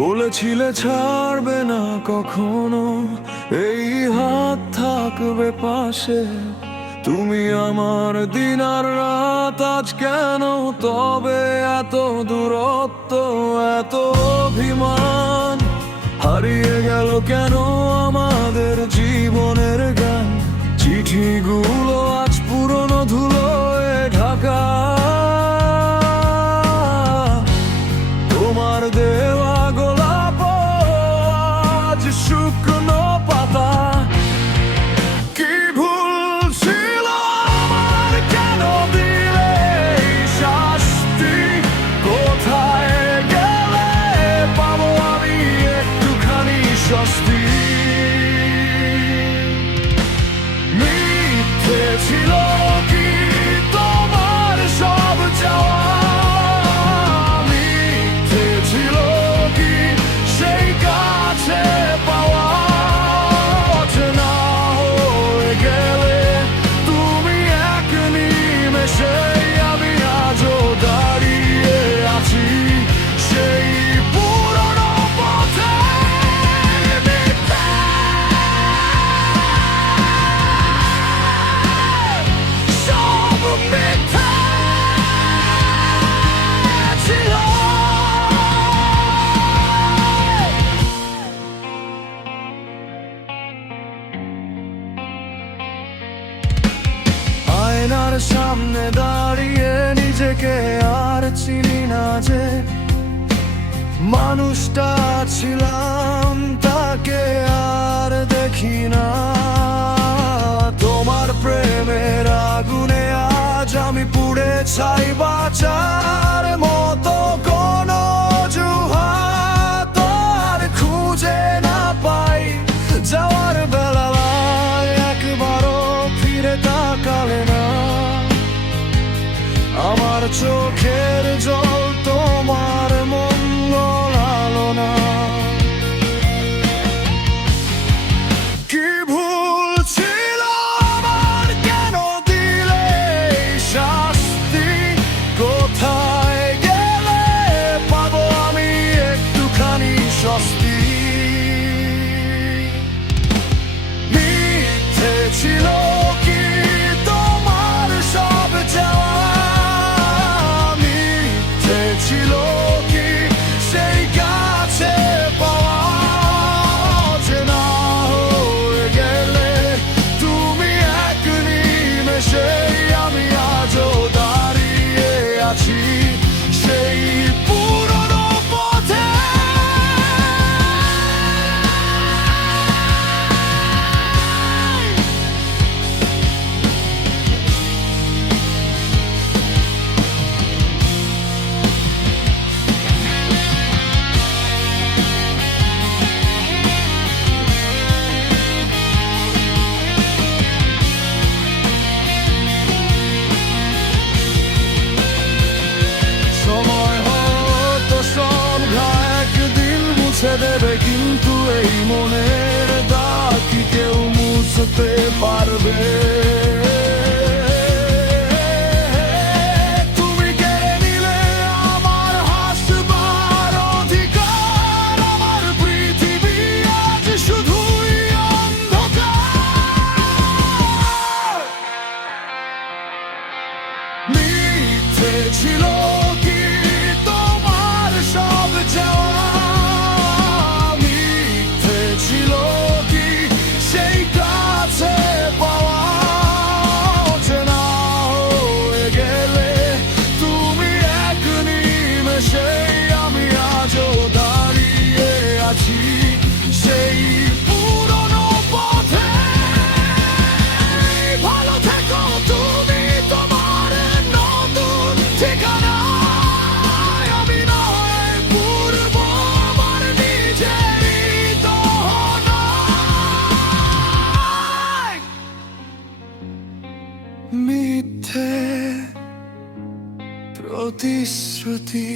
বলেছিলে ছাড়বে না কখনো, এই হাত থাকবে পাশে। তুমি আমার দিন আর রাত, আজ কেন তবে এত দূরত্ব, এত অভিমান? হারিয়ে গেল কেন আমাদের জীবনের গান? চিঠিগুলো আজ পুরনো ধুলোয় ঢাকা। তোমার দেওয়া গোলাপ আজ শুকনো পাতা। কি ভুল ছিল আমার, কেন দিলে এই শাস্তি? কোথায় গেলে পাবো আমি একটুখানি স্বস্তি? মিথ্যে ছিল কি তোমার সব চাওয়া? মিথ্যে ছিল কি সেই কাছে পাওয়া? অচেনা হয়ে গেলে তুমি এক নিমেষে, আমি আজও দাঁড়িয়ে আছি সেই পুরনো পথে। সব মিথ্যে ছিল। আয়নার সামনে দাঁড়িয়ে নিজেকে আর চিনি না যে মানুষটা ছিলাম, তাকে আর দেখি না। তোমার প্রেমের আগুনে আজ আমি পুড়ে ছাই, বাঁচার মতো কোনো অজুহাত আর খুঁজে না পাই। যাওয়ার বেলায় একবারও ফিরে তাকালে না, আমার চোখের জল তোমার মঙ্গল আলো না। কি ভুল ছিল আমার, কেন দিলে এই শাস্তি? কোথায় গেলে পাবো আমি একটুখানি স্বস্তি? মিথ্যে ছিল কি তোমার সব চাওয়া? মিথ্যে ছিল কি সেই কাছে পাওয়া? অচেনা হয়ে গেলে তুমি এক নিমেষে, আমি আজও দাঁড়িয়ে আছি সেই পুরনো পথে। সময় হয়তো সব ঘা একদিন মুছে দেবে, কিন্তু এই মনের দাগ কি কেউ মুছতে পারবে? তুমি কেড়ে নিলে আমার হাসবার অধিকার, আমার পৃথিবী আজ শুধুই অন্ধকার। মিথ্যে ছিল কি তোমার সব চাওয়া? মিথ্যে ছিল কি সেই কাছে পাওয়া? অচেনা হয়ে গেলে তুমি এক নিমেষে, আমি আজও দাঁড়িয়ে আছি সেই পুরনো পথে। ভালো থেকো তুমি তোমার নতুন ঠিকানায়, আমি নয় পূর্ব আমার নিজেরই দোহনায়। মিথ্যে প্রতিশ্রুতি